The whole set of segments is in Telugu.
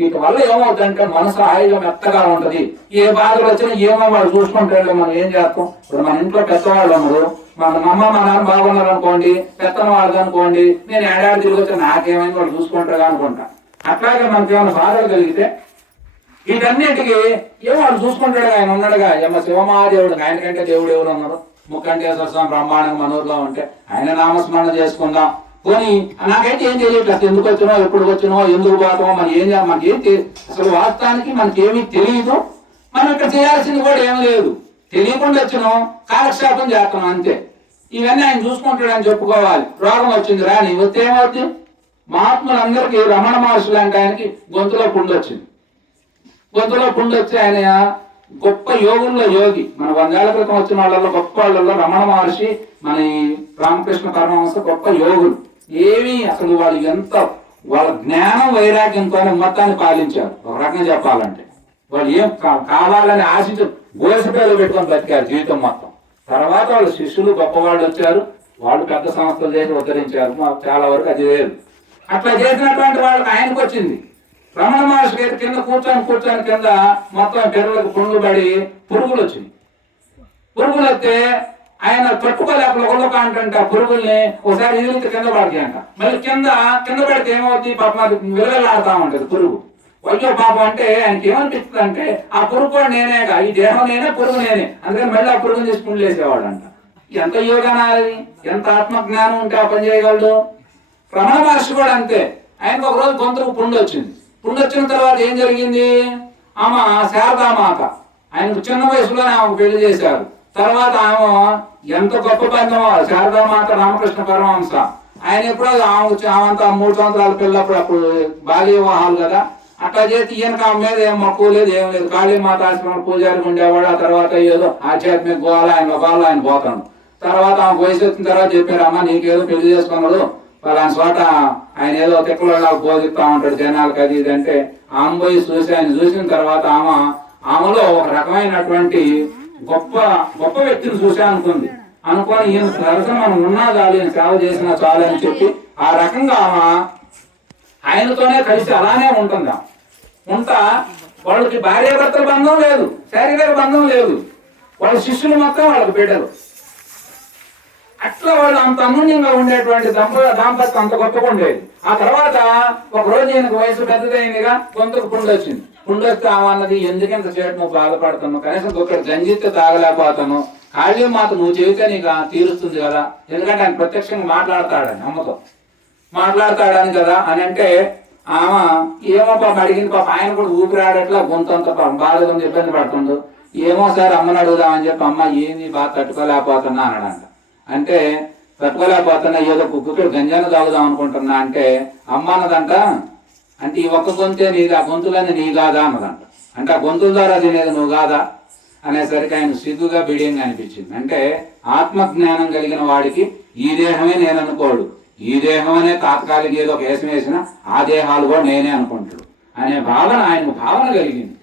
వీటి వల్ల ఏమవుతుందంటే మనసు హాయిగా మెత్తగా ఉంటది. ఏ బాధలు వచ్చినా ఏమో వాళ్ళు చూసుకుంటారు, మనం ఏం చేస్తాం. ఇప్పుడు మన ఇంట్లో పెద్దవాళ్ళు ఉన్నారు, మన అమ్మ మా నాన్న బాగున్నారు అనుకోండి, పెత్తన వాళ్ళు అనుకోండి, నేను ఏడాది తిరిగి వచ్చి నాకేమైంది వాళ్ళు చూసుకుంటారు అనుకుంటా. అట్లాగే మనకి ఏమైనా బాధలు కలిగితే వీటన్నిటికీ ఏమో వాళ్ళు చూసుకుంటాడు, ఆయన ఉన్నాడుగా. శివమహాదేవుడు, ఆయనకంటే దేవుడు ఎవరు ఉన్నారు? ముక్కంటేశ్వర స్వామి బ్రహ్మాండంగా మనూరులో ఉంటే ఆయన నామస్మరణ చేసుకుందాం. పోనీ నాకైతే ఏం తెలియట్లేదు, ఎందుకు వచ్చినో, ఎప్పుడు వచ్చినో, ఎందుకు పోతామో, మనం ఏం చేయాలి, మనకి ఏం అసలు వాస్తవానికి మనకి ఏమీ తెలియదు. మనం ఇక్కడ చేయాల్సింది కూడా ఏం లేదు, తెలియకుండా వచ్చినాం, కాలక్షేపం చేస్తాం అంతే. ఇవన్నీ ఆయన చూసుకుంటాడని చెప్పుకోవాలి. రోగం వచ్చింది రాని వస్తే ఏమవుతుంది? మహాత్ములందరికీ రమణ మహర్షి లాంటి ఆయనకి గొంతులో పుండు వచ్చింది. గొంతులో పుండు వచ్చి ఆయన గొప్ప యోగుల్లో యోగి. మన 100 ఏళ్ల క్రితం వచ్చిన వాళ్ళలో గొప్ప వాళ్ళలో రమణ మహర్షి, మన రామకృష్ణ పరమహంస గొప్ప యోగులు. ఏమి అసలు వాళ్ళు ఎంత వాళ్ళ జ్ఞానం వైరాగ్యంతోనే మొత్తాన్ని పాలించారు. ఒక రకంగా చెప్పాలంటే వాళ్ళు ఏం కావాలని ఆశించు గోసపేలు పెట్టుకొని బతికారు జీవితం మొత్తం. తర్వాత వాళ్ళ శిష్యులు గొప్పవాళ్ళు వచ్చారు, వాళ్ళు పెద్ద సంస్థలు చేసి ఉద్ధరించారు. చాలా వరకు అది లేదు. అట్లా చేసినటువంటి వాళ్ళకి ఆయనకు వచ్చింది. రమణ మహర్షి గారి కింద కూర్చొని కింద మొత్తం పిల్లలకు పుండ్లు పడి పురుగులు వచ్చింది. పురుగులు వస్తే ఆయన తట్టుకోలేక అంటే ఆ పురుగుల్ని ఒకసారి ఎదురు కింద పడితే మళ్ళీ కింద పడితే ఏమవుతుంది? పాపం అది విలవెల్లాడుతా ఉంటది పురుగు. అయ్యో పాపం అంటే ఆయనకి ఏమనిపిస్తుంది అంటే ఆ పురుగు కూడా నేనేగా, ఈ దేహం నేనే, పురుగు నేనే, అందుకని మళ్ళీ ఆ పురుగుని చేసి పుండ్లు వేసేవాడు అంట. ఎంత యోగానాది, ఎంత ఆత్మజ్ఞానం ఉంటే ఆ పని చేయగలడు. రమణ మహర్షి కూడా అంతే. ఆయనకు ఒక రోజు గొంతుకు పుండు వచ్చింది. పుండు వచ్చిన తర్వాత ఏం జరిగింది? ఆమె శారదామాత, ఆయనకు చిన్న వయసులోనే ఆమెకు పెళ్లి చేశారు. తర్వాత ఆమె ఎంత గొప్ప బంధమో, శారదామాత రామకృష్ణ పరమహంస. ఆయన ఎప్పుడో ఆమెంతా 3 సంవత్సరాల పిల్లప్పుడు, అప్పుడు బాల్య వివాహాలు కదా. అట్లా చేసి ఈయనకు ఆమె మీద ఏం మక్కువ లేదు, ఏం లేదు. కాళీమాత ఆశ్రమం పూజారికి ఉండేవాడు. ఆ తర్వాత ఏదో ఆధ్యాత్మిక గోళ ఆయన పోతాడు. తర్వాత ఆమె వయసు వచ్చిన తర్వాత చెప్పారు, అమ్మ నీకేదో పెళ్లి చేసుకున్నాడు, పలానా చోట ఆయన ఏదో తిక్కలో బోధిస్తా ఉంటాడు జనాలకు, అది ఇది అంటే ఆమె పోయి చూసి ఆయన చూసిన తర్వాత ఆమెలో ఒక రకమైనటువంటి గొప్ప గొప్ప వ్యక్తిని చూసా అనుకుంది. అనుకోని ఈయన సరసన మనం ఉన్నా చాలు, ఈయన సేవ చేసినా చాలు అని చెప్పి ఆ రకంగా ఆమె ఆయనతోనే కలిసి అలానే ఉంటుందా. ఉంటా వాళ్ళకి భార్యాభర్తల బంధం లేదు, శారీరక బంధం లేదు. వాళ్ళ శిష్యులు మొత్తం వాళ్ళకి బిడ్డలు. అట్లా వాళ్ళు అంత అన్యోన్యంగా ఉండేటువంటి దాంపత్యం అంత గొప్పగా ఉండేది. ఆ తర్వాత ఒక రోజు ఈయనకు వయసు పెద్దదైందిగా, గొంతుకు పుండు వచ్చింది. పుండు వస్తే ఆమెన్నది, ఎందుకంత సేటు నువ్వు బాధపడుతున్నావు, కనీసం ఒకటి గంజితో తాగలేకపోతాను, కాళీమాత నువ్వు చెబితే నీకు తీరుస్తుంది కదా, ఎందుకంటే ఆయన ప్రత్యక్షంగా మాట్లాడతాడని, అమ్మతో మాట్లాడతాడని కదా అని అంటే ఆమె ఏమో పాప అడిగింది. పాప ఆయన కూడా ఊపిరాడట్లా, గొంతు అంత బాధగా ఉంది, ఇబ్బంది పడుతుండు. ఏమో సార్ అమ్మని అడుగుదామని చెప్పి, అమ్మ ఏంది బాగా తట్టుకోలేకపోతున్నా అన్నాడంట. అంటే తట్టుకోలేకపోతున్నా, ఏదో కుక్కకి గంజాను తాగుదాం అనుకుంటున్నా అంటే అమ్మ అన్నదంట, అంటే ఈ ఒక్క గొంతే నీది, ఆ గొంతులని నీ కాదా అన్నదంట. అంటే ఆ గొంతుల ద్వారా తినేది నువ్వు కాదా అనేసరికి ఆయన సిగ్గుగా బిడియంగా అనిపించింది. అంటే ఆత్మజ్ఞానం కలిగిన వాడికి ఈ దేహమే నేను అనుకోడు, ఈ దేహం అనే తాత్కాలిక ఏదో ఒక వేసం వేసిన ఆ దేహాలు కూడా నేనే అనుకుంటాడు అనే భావన ఆయన భావన కలిగింది.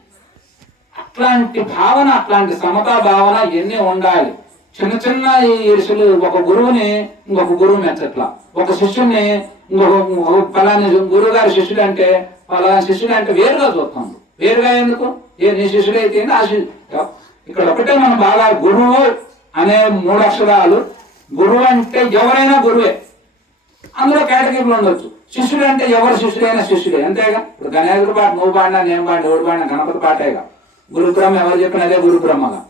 అట్లాంటి భావన, అట్లాంటి సమతా భావన ఎన్ని ఉండాలి. చిన్న చిన్న ఈర్షులు, ఒక గురువుని ఇంకొక గురువు మెచ్చట్లా, ఒక శిష్యుని ఇంకొక ఫలాని గురువు గారి శిష్యుడు అంటే ఫలానా శిష్యుడు అంటే వేరుగా చూస్తాం. వేరుగా ఎందుకు? నీ శిష్యుడు అయితే ఇక్కడ ఒకటే మనం బాగా గురువు అనే 3 అక్షరాలు. గురువు అంటే ఎవరైనా గురువే, అందులో కేటగిరీలు ఉండొచ్చు. శిష్యుడు అంటే ఎవరు శిష్యుడైనా శిష్యుడే, అంతేగా. ఇప్పుడు గణేశుడు పాట నువ్వు పాడినా నేను పాడినా ఎవడు పాడినా గణపతి పాటేగా. గురు బ్రహ్మ ఎవరు చెప్పిన అదే గురు బ్రహ్మగా.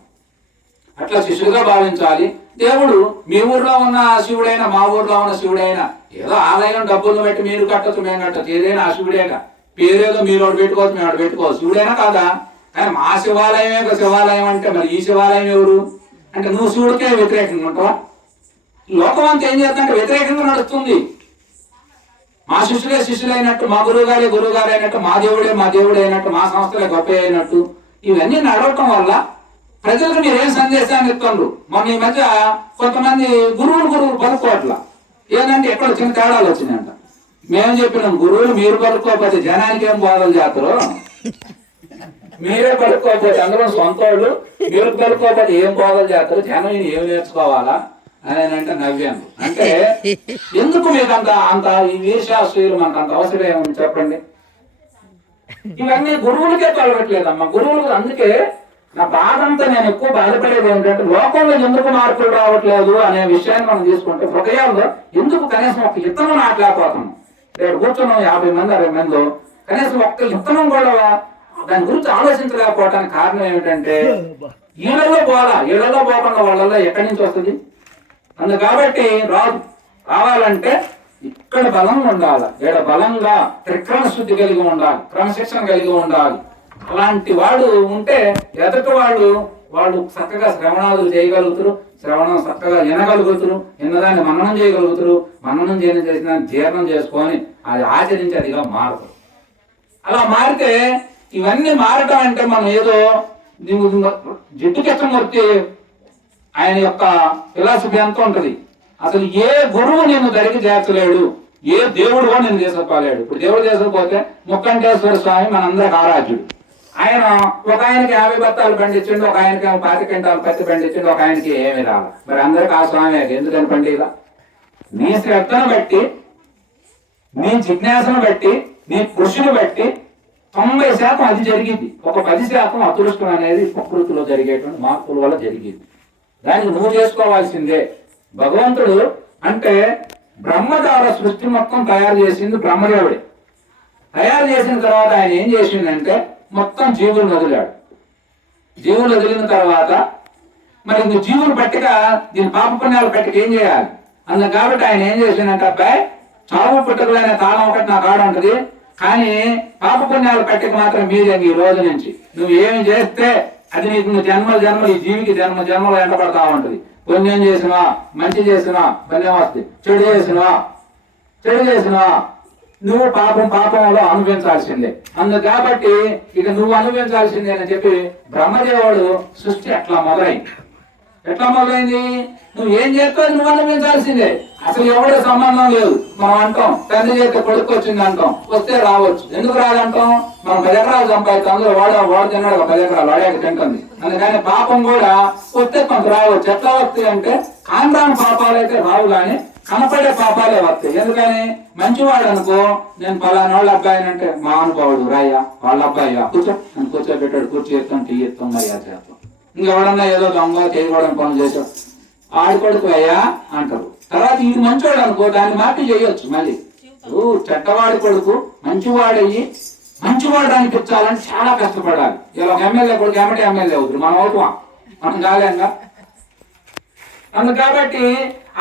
అట్లా శిష్యుడిగా భావించాలి. దేవుడు మీ ఊర్లో ఉన్న శివుడైనా మా ఊర్లో ఉన్న శివుడైనా ఏదో ఆలయం డబ్బులను బట్టి మీరు కట్టచ్చు, మేము కట్టచ్చు, ఏదైనా ఆ శివుడేగా. పేరేదో మీరు ఒకటి పెట్టుకోవచ్చు, మేము ఒకటి పెట్టుకోవచ్చు, శివుడైనా కాదా. కానీ మా శివాలయమే శివాలయం అంటే మరి ఈ శివాలయం ఎవరు అంటే నువ్వు శివుడికే వ్యతిరేకంగా ఉంటావా? లోకం అంతా ఏం చేస్తుందంటే వ్యతిరేకంగా నడుస్తుంది. మా శిష్యులే శిష్యులైనట్టు, మా గురువుగారే గురువుగారు అయినట్టు, మా దేవుడే అయినట్టు, మా సంస్థలే గొప్ప అయినట్టు, ఇవన్నీ నడవటం వల్ల ప్రజలకు మీరేం సందేశాన్ని ఇస్తున్నారు. మొన్న ఈ మధ్య కొంతమంది గురువులు పలుకోవట్లా. ఏంటంటే ఎక్కడ చిన్న తేడాలు వచ్చినాయంట. మేము చెప్పినాం, గురువులు మీరు పలుకోకపోతే జనానికి ఏం బోధలు చేస్తారు, మీరే పలుకోకపోతే అందరూ సొంత వాళ్ళు, మీరు పలుకోకపోతే ఏం బోధలు చేస్తారు, జనం ఏం నేర్చుకోవాలా అని అంటే నవ్వాను. అంటే ఎందుకు మీకు అంత ఈ వేషాశ్రయులు మనకు అంత అవసరం ఏముంది చెప్పండి. ఇవన్నీ గురువులకే తొలగట్లేదమ్మా, గురువులకు. అందుకే నా బాధ అంతా, నేను ఎక్కువ బాధపడేది ఏంటంటే లోకంలో ఎందుకు మార్పులు రావట్లేదు అనే విషయాన్ని మనం తీసుకుంటే, హృదయాల్లో ఎందుకు కనీసం ఒక ఇత్తనం నాటలేకపోతున్నాం. రేపు కూర్చున్నాం 50 మంది 60 మంది, కనీసం ఒక్క ఇత్తనం కూడా దాని గురించి ఆలోచించలేకపోవటానికి కారణం ఏమిటంటే, ఈళ్ళలో పోకుండా వాళ్ళల్లో ఎక్కడి నుంచి వస్తుంది? అందు కాబట్టి రావాలంటే ఇక్కడ బలంగా ఉండాలి, ఇక్కడ బలంగా త్రిక్రమ శుద్ధి కలిగి ఉండాలి, క్రమశిక్షణ కలిగి ఉండాలి. అలాంటి వాడు ఉంటే ఎదుటి వాళ్ళు చక్కగా శ్రవణాలు చేయగలుగుతారు, శ్రవణం చక్కగా వినగలుగుతారు, విన్నదాన్ని మననం చేయగలుగుతారు, మననం చేసిన జీర్ణం చేసుకొని అది ఆచరించి అదిగా మారుతారు. అలా మారితే ఇవన్నీ మారటం అంటే మనం ఏదో జిడ్డు కృష్ణమూర్తి ఆయన యొక్క ఫిలాసఫీ అంతా ఉంటది. అసలు ఏ గురువు నేను దరికి చేర్చలేడు, ఏ దేవుడు కూడా నేను తీసుకుపోలేడు. ఇప్పుడు దేవుడు తీసుకుపోతే ముక్కంటేశ్వర స్వామి మనందరికి ఆరాధ్యుడు. ఆయన ఒక ఆయనకి 50 బత్తాలు పండించండి, ఒక ఆయనకి 25 క్వింటాలు పత్తి పండించండి, ఒక ఆయనకి ఏమి రావాలి. మరి అందరికి ఆ స్వామి ఎందుకని పండిలా? నీ శ్రద్ధను బట్టి, నీ జిజ్ఞాసను బట్టి, నీ కృషిని బట్టి 90% అది జరిగింది. ఒక 10% అదృష్టం అనేది ప్రకృతిలో జరిగేటువంటి మార్పుల వల్ల జరిగింది. దానికి నువ్వు చేసుకోవాల్సిందే. భగవంతుడు అంటే బ్రహ్మ ద్వారా సృష్టి మొత్తం తయారు చేసింది బ్రహ్మదేవుడే. తయారు చేసిన తర్వాత ఆయన ఏం చేసిందంటే మొత్తం జీవులను వదిలాడు. జీవులు వదిలిన తర్వాత మరి నువ్వు జీవులు పట్టిక, దీని పాప పుణ్యాలు పట్టిక ఏం చేయాలి అందుకు. కాబట్టి ఆయన ఏం చేసిందంటే, అబ్బాయి చావు పుట్టుకలైన తాళం ఒకటి నా కాడ ఉంటుంది, కానీ పాప పుణ్యాలు పట్టిక మాత్రం మీదే. ఈ రోజు నుంచి నువ్వు ఏమి చేస్తే అది నీకు జన్మలు ఈ జీవికి జన్మలు ఎండపడతా ఉంటుంది. పుణ్యం చేసినా, మంచి చేసినా పుణ్యం వస్తుంది, చెడు చేసినా నువ్వు పాపంలో అనుభవించాల్సిందే. అందుకు కాబట్టి ఇక నువ్వు అనుభవించాల్సిందే అని చెప్పి బ్రహ్మదేవుడు సృష్టి ఎట్లా మొదలైంది? నువ్వు ఏం చేస్తావు నువ్వు అనుభవించాల్సిందే. అసలు ఎవడే సంబంధం లేదు. మనం అంటాం తండ్రి చేస్తే కొడుకు వచ్చింది అంటాం, వస్తే రావచ్చు. ఎందుకు రాదంటాం? మనం 10 ఎకరాలు సంపాదిస్తాం, అందులో వాడు తిన్నాడు 10 ఎకరాలు వాడేకి తింటుంది. అందుకని పాపం కూడా వస్తే కొంత రావచ్చు. ఎట్లా వస్తాయి అంటే కాండ్రాని పాపాలు అయితే రావు, కానీ కనపడే పాపాలే వస్తాయి. ఎందుకని మంచివాడు అనుకో, నేను పలానా వాళ్ళ అబ్బాయిని అంటే మా అనుభవుడు రాయ్యా వాళ్ళ అబ్బాయి కూర్చోబెట్టాడు, కూర్చో ఎత్తాం టీ ఎత్తాం మరి అది చేస్తాం. ఇంకెవడన్నా ఏదో దొంగ చేయకూడని పనులు చేసాడు, ఆడుకొడుకు అయ్యా అంటారు. తర్వాత ఇది మంచివాడు అనుకో, దాన్ని మార్పు చేయొచ్చు. మళ్ళీ చెడ్డవాడి కొడుకు మంచివాడయ్యి మంచివాడు అనిపించాలని చాలా కష్టపడాలి. ఇలా ఒక ఎమ్మెల్యే కొడుకు ఎమ్మెల్యే అవుతుంది, మనం అవుతాం, మనం కాలేంగా. అందుకు కాబట్టి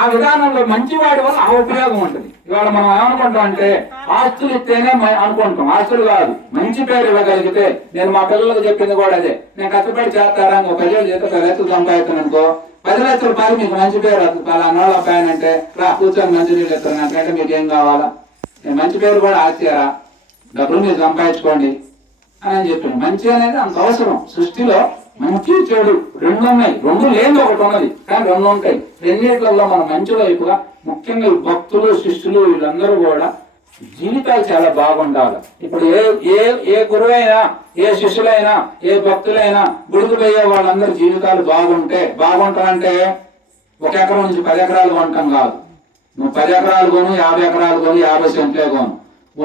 ఆ విధానంలో మంచివాడి వల్ల ఆ ఉపయోగం ఉంటుంది. ఇవాళ మనం ఏమనుకుంటాం అంటే ఆస్తులు ఇస్తేనే అనుకుంటాం, ఆస్తులు కాదు, మంచి పేరు ఇవ్వగలిగితే. నేను మా పిల్లలకు చెప్పింది కూడా అదే. నేను కష్టపడి చేస్తారా 10 ఏళ్ళు చేస్తే 10 లక్షలు సంపాదిస్తాను అనుకో, 10 లక్షల రూపాయలు మీకు మంచి పేరు వస్తుంది. పలానా వాళ్ళ అబ్బాయి అంటే రా కూర్చొని మంచి నీళ్ళు ఇస్తాను అంటే మీకు ఏం కావాలా? నేను మంచి పేరు కూడా ఆచారా, డబ్బులు మీరు సంపాదించుకోండి అని చెప్పాను. మంచి అనేది అంత అవసరం. సృష్టిలో మంచి చెడు 2 ఉన్నాయి, 2 లేని ఒకటి ఉన్నది, కానీ 2 ఉంటాయి. రెండింటిలో మన మంచి వైపుగా ముఖ్యంగా భక్తులు శిష్యులు వీళ్ళందరూ కూడా జీవితాలు చాలా బాగుండాలి. ఇప్పుడు ఏ గురువైనా, ఏ శిష్యులైనా, ఏ భక్తులైనా గుడికి పోయే వాళ్ళందరూ జీవితాలు బాగుంటారంటే 1 ఎకరం నుంచి 10 ఎకరాలు కొనటం కాదు. నువ్వు 10 ఎకరాలు కొను, 50 ఎకరాలు కొను, 50 సెంట్లే కొను.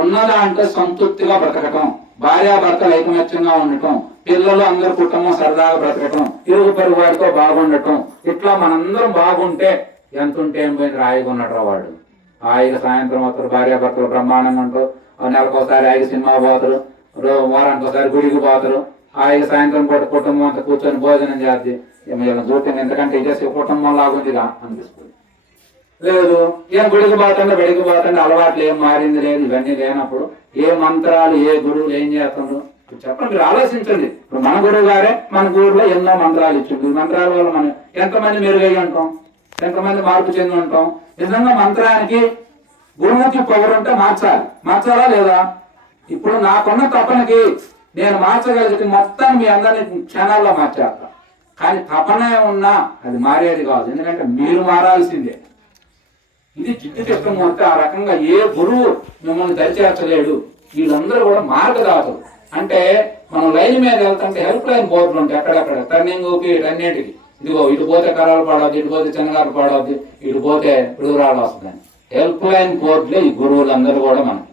ఉన్నదాంటే సంతృప్తిగా బ్రతకటం, భార్యాభర్తలు ఐకమత్యంగా ఉండటం, పిల్లలు అందరు కుటుంబం సరదాగా బ్రతకటం, ఇరుగు పొరుగు వాడితో బాగుండటం. ఇట్లా మనందరం బాగుంటే ఎంత ఉంటే ఏం పోయింది రాయిగా వాడు. హాయిగా సాయంత్రం వస్తారు, భార్యాభర్తలు బ్రహ్మాండంగా ఉంటారు. నెలకోసారి హాయిగా సినిమా పోతారు, వారానికి ఒకసారి గుడికి పోతారు. హాయిగా సాయంత్రం పూట కుటుంబం అంతా కూర్చొని భోజనం చేద్ది. చూస్తే ఎంతకంటే ఇచ్చేసి కుటుంబం లాగుందిగా అనిపిస్తుంది. లేదు, ఏం గుడికి పోతుండే బడికి పోతుండే అలవాట్లు ఏం మారింది లేదు. ఇవన్నీ లేనప్పుడు ఏ మంత్రాలు ఏ గురువులు ఏం చేస్తుండ్రు చెప్పండి, మీరు ఆలోచించండి. ఇప్పుడు మన గురువు గారే మన ఊరిలో ఎన్నో మంత్రాలు ఇచ్చిండు. ఈ మంత్రాల వల్ల మనం ఎంతమంది మెరుగై ఉంటాం, ఎంతమంది మార్పు చెంది ఉంటాం. నిజంగా మంత్రానికి గురువుకి పవర్ ఉంటే మార్చాలా లేదా? ఇప్పుడు నాకున్న తపనకి నేను మార్చగలిగితే మొత్తం మీ అందరినీ క్షణాల్లో మార్చేస్తా. కానీ తపన ఉన్నా అది మారేది కాదు, ఎందుకంటే మీరు మారాల్సిందే. ఇది జిడ్డు కృష్ణమూర్తి ఆ రకంగా ఏ గురువు మిమ్మల్ని దరిచేర్చలేడు. వీళ్ళందరూ కూడా మార్గదాతలు. అంటే మనం లైన్ మీద వెళ్తుంటే హెల్ప్ లైన్ బోర్డులు ఉంటాయి ఎక్కడెక్కడ, టర్నింగ్కి అన్నిటికి. ఇదిగో ఇటు పోతే కరాలు పాడవద్దు, ఇటు పోతే చిన్నగారు పాడవద్దు, ఇటు పోతే పిడుగురాడు వస్తుందని హెల్ప్ లైన్ బోర్డులే ఈ గురువులందరూ కూడా మనకి.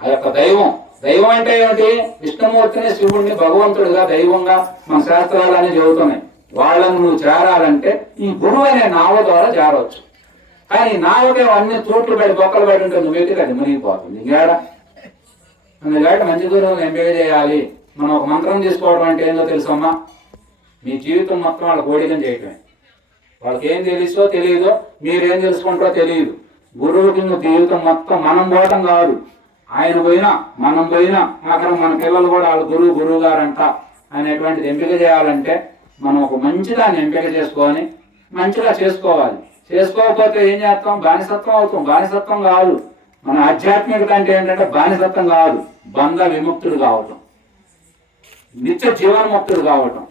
ఆ యొక్క దైవం దైవం అంటే ఏమిటి? విష్ణుమూర్తిని, శివుడిని భగవంతుడిగా, దైవంగా మన శాస్త్రాలన్నీ చెబుతున్నాయి. వాళ్ళను నువ్వు చేరాలంటే ఈ గురువు అనే నావ ద్వారా చేరవచ్చు. కానీ నావకే అన్ని తోట్లు పడి బొక్కలు పడి ఉంటే నువ్వైతే అది మునిగిపోతుంది. ఇంకేడా అందుకంటే మంచి గురువుని ఎంపిక చేయాలి. మనం ఒక మంత్రం తీసుకోవడం అంటే ఏందో తెలుసమ్మా, మీ జీవితం మొత్తం వాళ్ళ కోడికం చేయటమే. వాళ్ళకి ఏం తెలుసో తెలియదో, మీరేం తెలుసుకుంటారో తెలియదు. గురువుకి జీవితం మొత్తం మనం పోవటం కాదు, ఆయన పోయినా మనం పోయినా మాత్రం మన పిల్లలు కూడా వాళ్ళ గురువు గారంట అనేటువంటిది ఎంపిక చేయాలంటే మనం ఒక మంచిదాన్ని ఎంపిక చేసుకొని మంచిగా చేసుకోవాలి. చేసుకోకపోతే ఏం చేస్తాం? బానిసత్వం అవుతాం. బానిసత్వం కాదు, మన ఆధ్యాత్మికత అంటే ఏంటంటే బానిసత్వం కాదు, బంధ విముక్తుడు కావటం, నిత్య జీవన్ముక్తుడు కావటం.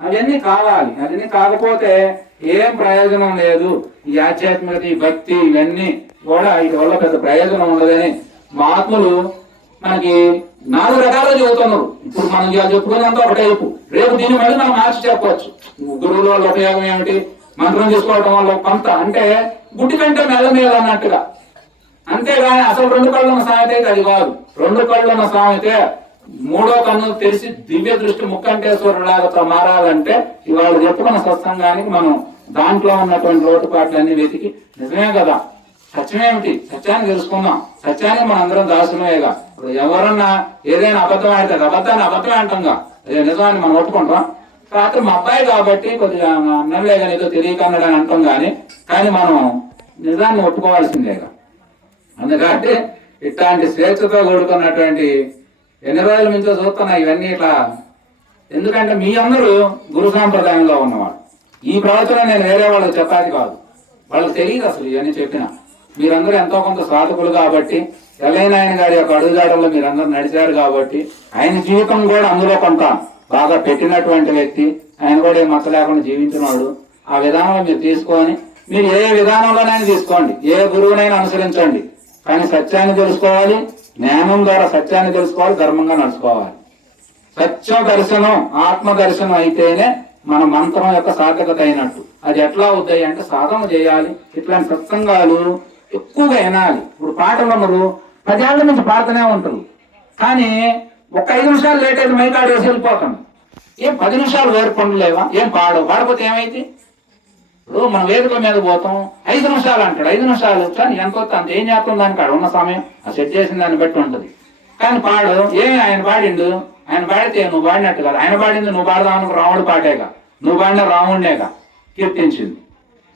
అవన్నీ కావాలి. అవన్నీ కాకపోతే ఏం ప్రయోజనం లేదు. ఈ ఆధ్యాత్మికత, ఈ భక్తి, ఇవన్నీ కూడా వీటి వల్ల పెద్ద ప్రయోజనం ఉండదని మహాత్ములు మనకి 4 రకాలుగా చెబుతున్నారు. ఇప్పుడు మనం చెప్పుకున్నంత ఒక టైపు, రేపు దీన్ని మళ్ళీ మనం మార్చి చెప్పవచ్చు. గురువుల వల్ల ఉపయోగం ఏమిటి? మంత్రం చేసుకోవడం వల్ల కొంత అంటే గుడ్డి కంటే మెల్ల మీద అన్నట్టుగా. అంతేగాని అసలు 2 కళ్ళు ఉన్న సామెత అయితే అది కాదు. 2 కళ్ళు ఉన్న సామెత 3వ కన్ను తెలిసి దివ్య దృష్టి ముక్కంటేశ్వరులాగా మారాలంటే ఇవాళ చెప్పుకున్న సత్సంగానికి మనం దాంట్లో ఉన్నటువంటి లోటుపాట్లన్నీ వెతికి నిజమే కదా, సత్యమేమిటి, సత్యాన్ని తెలుసుకుందాం. సత్యానికి మనం అందరం దాసుమేగా. ఇప్పుడు ఎవరన్నా ఏదైనా అబద్ధం ఆడితే అబద్ధాన్ని అబద్ధమే అంటాంగా, అదే నిజాన్ని మనం ఒట్టుకుంటాం. రాత్రి మా అబ్బాయి కాబట్టి కొద్దిగా అన్నంలే కానీ ఏదో తెలియకన్నాడు అని అంటాం. కానీ మనం నిజాన్ని ఒప్పుకోవాల్సిందేగా. అందుకంటే ఇట్లాంటి స్వేచ్ఛతో కూడుకున్నటువంటి ఎన్ని రోజుల నుంచో చూస్తున్నా ఇవన్నీ ఇట్లా. ఎందుకంటే మీ అందరూ గురు సాంప్రదాయంలో ఉన్నవాడు. ఈ ప్రవచనం నేను వేరే వాళ్ళకి చెప్పాలి కాదు, వాళ్ళకి తెలియదు అసలు ఇవన్నీ చెప్పినా. మీరందరూ ఎంతో కొంత సాధకులు కాబట్టి, ఎల్లయ్యనాయన గారి యొక్క అడుగుజాడల్లో మీరందరూ నడిచారు కాబట్టి, ఆయన జీవితం కూడా అందులో కొంత బాగా పెట్టినటువంటి వ్యక్తి. ఆయన కూడా ఏ మచ్చ లేకుండా జీవించినవాడు. ఆ విధానంలో మీరు తీసుకొని, మీరు ఏ విధానంలోనైనా తీసుకోండి, ఏ గురువునైనా అనుసరించండి. కానీ సత్యాన్ని తెలుసుకోవాలి, జ్ఞానం ద్వారా సత్యాన్ని తెలుసుకోవాలి, ధర్మంగా నడుచుకోవాలి. సత్య దర్శనం, ఆత్మ దర్శనం అయితేనే మన మంత్రం యొక్క సార్థకత అయినట్టు. అది ఎట్లా అవుతాయి అంటే సాధన చేయాలి. ఇట్లాంటి సత్సంగాలు ఎక్కువగా వినాలి. ఇప్పుడు పాటలు ఉన్నారు 10 ఏళ్ల నుంచి పాడుతూనే ఉంటారు. కానీ ఒక 5 నిమిషాలు లేట్ అయితే మైకాడు వేసి వెళ్ళిపోతాం. ఏం 10 నిమిషాలు వేరు పనులు లేవా? ఏం పాడకపోతే ఏమైంది? ఇప్పుడు మనం వేదిక మీద పోతాం, 5 నిమిషాలు అంటాడు. 5 నిమిషాలు కానీ ఎంత వస్తే అంత ఏం చేస్తాం? దానికి కాడ ఉన్న సమయం ఆ సెట్ చేసిన దాన్ని బట్టి ఉంటుంది. కానీ పాడు ఆయన పాడిండు, ఆయన పాడితే నువ్వు పాడినట్టు కదా. ఆయన పాడింది నువ్వు పాడదామని రాముడు పాటేగా, నువ్వు పాడిన రాముడినేగా కీర్తించింది.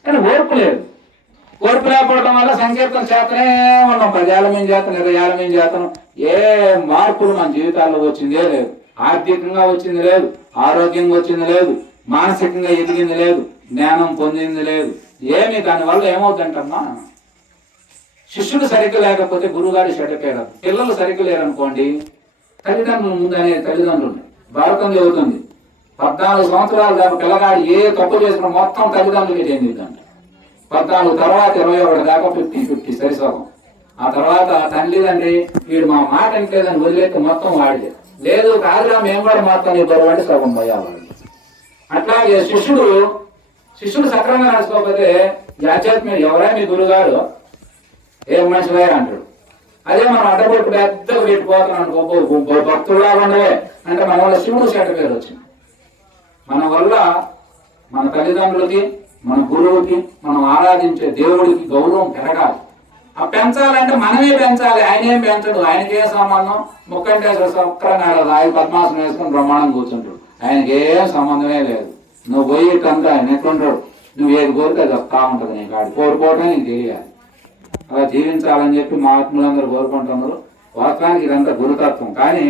కానీ ఓర్పు లేదు. ఓర్పు లేకపోవడం వల్ల సంకీర్తన చేతనే ఉన్నాం. 10 ఏళ్ల మీద చేతను, 20 ఏళ్ల మీద చేతను. ఏ మార్పులు మన జీవితాల్లో వచ్చిందే లేదు. ఆర్థికంగా వచ్చింది లేదు, ఆరోగ్యంగా వచ్చింది లేదు, మానసికంగా ఎదిగింది లేదు, జ్ఞానం పొందింది లేదు. ఏమి దానివల్ల ఏమవుతుందమ్మా, శిష్యుడు సరిగ్గా లేకపోతే గురువుగారి చెడ్డపేరు. పిల్లలు సరిగ్గా లేరనుకోండి, తల్లిదండ్రులు ముందు అనేది తల్లిదండ్రులు. భారతం చెబుతుంది 14 సంవత్సరాలు దాకా పిల్లగాడు ఏ తప్పు చేసిన మొత్తం తల్లిదండ్రులకి చెందిందంట. 14 తర్వాత 21 దాకా 50-50 సరిసగం. ఆ తర్వాత తల్లిదండ్రి వీడు మా మాట ఇంట్లేదని వదిలేక మొత్తం వాడిదే. లేదు కాదుగా మేము కూడా మొత్తం నీ బరువు అంటే సగం పోయేవాళ్ళు. అట్లాగే శిష్యుడు సక్రమంగా నడుచుకోకపోతే ఆధ్యాత్మిక ఎవరైనా మీ గురుగారు ఏం మనిషివే అంటాడు. అదే మనం అడ్డగొట్టు పెద్దగా పెట్టిపోతున్నాం అనుకో, భక్తుడులా ఉండవే అంటే మన వల్ల శివుడు చెడ్డ పేరు వచ్చింది. మన వల్ల మన తల్లిదండ్రులకి, మన గురువుకి, మనం ఆరాధించే దేవుడికి గౌరవం పెరగాలి. ఆ పెంచాలంటే మనమే పెంచాలి, ఆయనేం పెంచడు. ఆయనకి ఏ సంబంధం? ముక్కంటేశ్వర సక్రంగా ఆయన పద్మాసనం వేసుకుని బ్రహ్మాండం కూర్చుంటాడు. ఆయనకి ఏం సంబంధమే లేదు. నువ్వు పోయేటంతా ఆయన ఎట్లుంటాడు, నువ్వు ఏది కోరితే అది వస్తా ఉంటుంది. నీకు ఆడు కోరుకోవటమే నీకు తెలియాలి. అలా జీవించాలని చెప్పి మహాత్ములందరూ కోరుకుంటున్నారు. వాస్తవానికి ఇదంతా గురుతత్వం. కానీ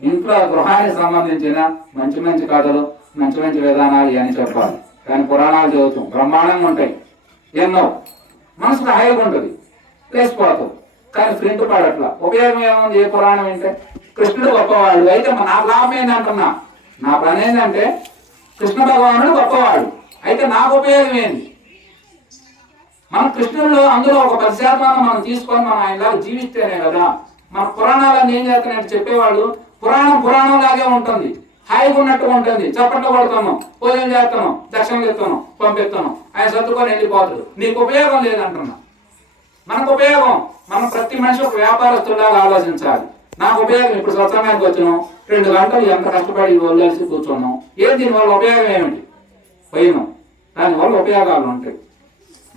ఇంట్లో గృహానికి సంబంధించిన మంచి మంచి కథలు, మంచి మంచి విధానాలు ఇవన్నీ చెప్పాలి. కానీ పురాణాలు చదువుతాం, బ్రహ్మాండంగా ఉంటాయి ఎన్నో, మనసుకు హాయిగా ఉంటుంది, లేచిపోతాం. కానీ ప్రింట్ పాడట్లా ఉపయోగం ఏముంది? ఏ పురాణం వింటే కృష్ణుడు గొప్పవాడు అయితే నాకు లాభం ఏంటి అంటున్నా. నా పని ఏంటంటే కృష్ణ భగవానుడు గొప్పవాడు అయితే నాకు ఉపయోగం ఏంది? మన కృష్ణుల్లో అందులో ఒక 10% మనం తీసుకొని మనం ఆయనలాగా జీవిస్తేనే కదా. మన పురాణాలన్నీ ఏం చేస్తున్నాయంటే చెప్పేవాళ్ళు పురాణం లాగే ఉంటుంది, హాయిగా ఉన్నట్టుగా ఉంటుంది. చప్పట్లు కొడుతున్నాం, పూజలు చేస్తున్నాం, దక్షిణలు ఇస్తున్నాం, పంపిస్తున్నాం, ఆయన సర్దుకొని వెళ్ళిపోతాడు. నీకు ఉపయోగం లేదంటున్నా. మనకు ఉపయోగం. మనం ప్రతి మనిషి ఒక వ్యాపారస్తులాగా ఆలోచించాలి. నాకు ఉపయోగం ఇప్పుడు సత్సంగానికి వచ్చినాం 2 గంటలు ఎంత కష్టపడి వదిలేసి కూర్చున్నాం. దీనివల్ల ఉపయోగం ఏమిటి? పోయినాం. దానివల్ల ఉపయోగాలు ఉంటాయి.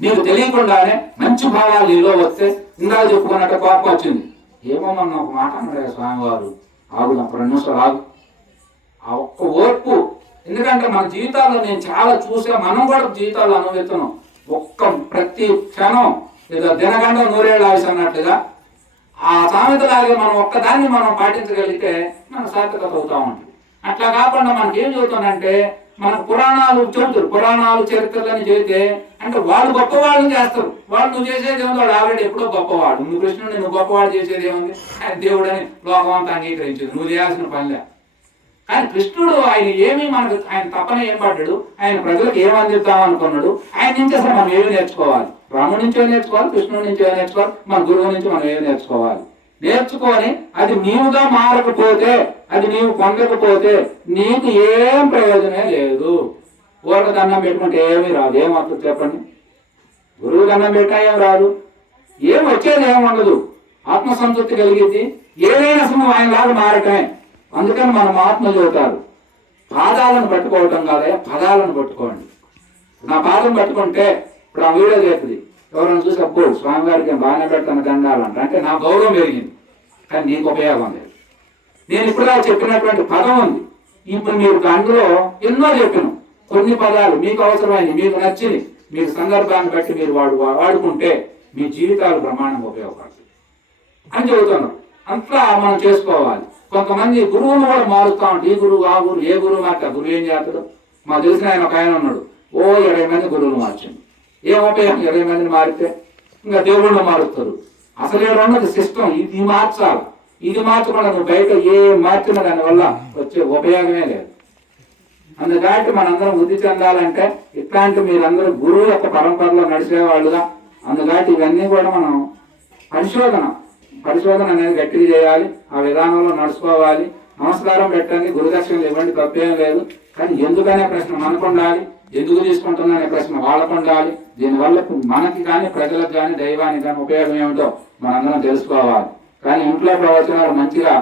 నీకు తెలియకుండానే మంచి భావాలు నీలో వస్తే ఇందాక చెప్పుకున్నట్టు కోపం వచ్చింది. ఏమో మన ఒక మాట అన్నాడు స్వామివారు, ఆగు నా 2 నిమిషాలు ఆగు. ఆ ఒక్క ఓర్పు. ఎందుకంటే మన జీవితాల్లో నేను చాలా చూసా, మనం కూడా జీవితాల్లో అనుభవిస్తున్నాం. ప్రతి క్షణం ఏదో దినగండం 100 ఏళ్ళు ఆయుష్ అన్నట్లుగా ఆ సామెతలాగే మనం ఒక్కదాన్ని మనం పాటించగలిగితే మన సార్థకత అవుతా ఉంటుంది. అట్లా కాకుండా మనకి ఏం చెబుతానంటే, మనకు పురాణాలు చెబుతారు, పురాణాలు చరిత్రలని చెబితే అంటే వాళ్ళు గొప్పవాళ్ళని చేస్తారు. వాళ్ళు నువ్వు చేసేది ఏముంది, వాడు ఆల్రెడీ ఎప్పుడో గొప్పవాడు. నువ్వు కృష్ణుడిని నువ్వు గొప్పవాడు చేసేది ఏముంది, ఆయన దేవుడని లోకం అంతా అంగీకరించేది, నువ్వు చేయాల్సిన పనిలే. కానీ కృష్ణుడు ఆయన ఏమీ మనకు ఆయన తప్పన ఏం పడ్డాడు, ఆయన ప్రజలకు ఏం అందిద్దాం అనుకున్నాడు. ఆయన నుంచి అసలు మనం ఏమి నేర్చుకోవాలి? రాముడి నుంచో నేర్చుకోవాలి, కృష్ణుడి నుంచో నేర్చుకోవాలి, మన గురువు నుంచి మనం ఏమి నేర్చుకోవాలి? నేర్చుకొని అది నీవుగా మారకపోతే, అది నీవు పొందకపోతే నీకు ఏం ప్రయోజనమే లేదు. ఊరక దండం పెట్టుకుంటే ఏమీ రాదు. ఏమవుతుంది చెప్పండి? గురువు దండం పెట్టా ఏం రాదు, ఏం వచ్చేది ఏమి ఉండదు. ఆత్మసంతృప్తి కలిగింది. ఏదైనా అసలు ఆయనలాగా మారటమే. అందుకని మన మహాత్ములు చెబుతారు, పాదాలను పట్టుకోవటం కాదే పదాలను పట్టుకోండి. నా పాదం పట్టుకుంటే ఇప్పుడు ఆ వీడియో చేస్తుంది, ఎవరైనా చూసి అప్పు స్వామివారికి బాగానే పెడతాను దండాలంట అంటే నా గౌరవం పెరిగింది, కానీ నీకు ఉపయోగం లేదు. నేను ఇప్పుడు చెప్పినటువంటి పదం ఉంది, ఇప్పుడు మీరు అందులో ఎన్నో చెప్పిన కొన్ని పదాలు మీకు అవసరమైనవి, మీకు నచ్చినవి, మీకు సందర్భాన్ని బట్టి మీరు వాడుకుంటే మీ జీవితాలు బ్రహ్మాండంగా ఉపయోగపడుతుంది అని చెబుతున్నాం. అంతా మనం చేసుకోవాలి. కొంతమంది గురువును కూడా మారుస్తూ ఉంటారు. ఈ గురువు ఆ గురువు, ఏ గురువు మార్చా గురువు ఏం చేస్తాడు? మాకు తెలిసిన ఆయన ఒక ఆయన ఉన్నాడు, 20 మంది గురువులు మార్చండి. ఏం ఉపయోగం? 20 మందిని మారితే ఇంకా దేవుళ్ళు మారుస్తారు. అసలు ఉన్నది సిస్టమ్, ఇది మార్చాలి. ఇది మార్చకుండా నువ్వు బయట ఏ మార్చిన దానివల్ల వచ్చే ఉపయోగమే లేదు. అందుకని మనందరం వృద్ధి చెందాలంటే ఇట్లాంటి మీరందరూ గురువు యొక్క పరంపరలో నడిచేవాళ్ళుగా, అందుకని ఇవన్నీ కూడా మనం పరిశోధన అనేది గట్టిగా చేయాలి. ఆ విధానంలో నడుచుకోవాలి. నమస్కారం పెట్టండి, గురుదక్షిణలు ఇవ్వండి, తప్పేం లేదు. కానీ ఎందుకనే ప్రశ్న మనకు ఉండాలి, ఎందుకు తీసుకుంటున్నానే ప్రశ్న వాళ్ళకు ఉండాలి. దీనివల్ల మనకి కానీ ప్రజలకు కానీ దైవానికి కానీ ఉపయోగం ఏమిటో మనందరం తెలుసుకోవాలి. కానీ ఇంట్లో ప్రవచనాలు మంచిగా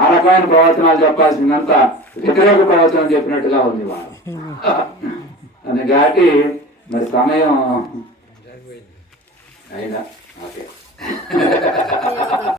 ఆ రకమైన ప్రవచనాలు చెప్పాల్సిందంతా వ్యతిరేక ప్రవచనం చెప్పినట్టుగా ఉంది వాళ్ళు. అందుకని మరి సమయం అయినా ఓకే.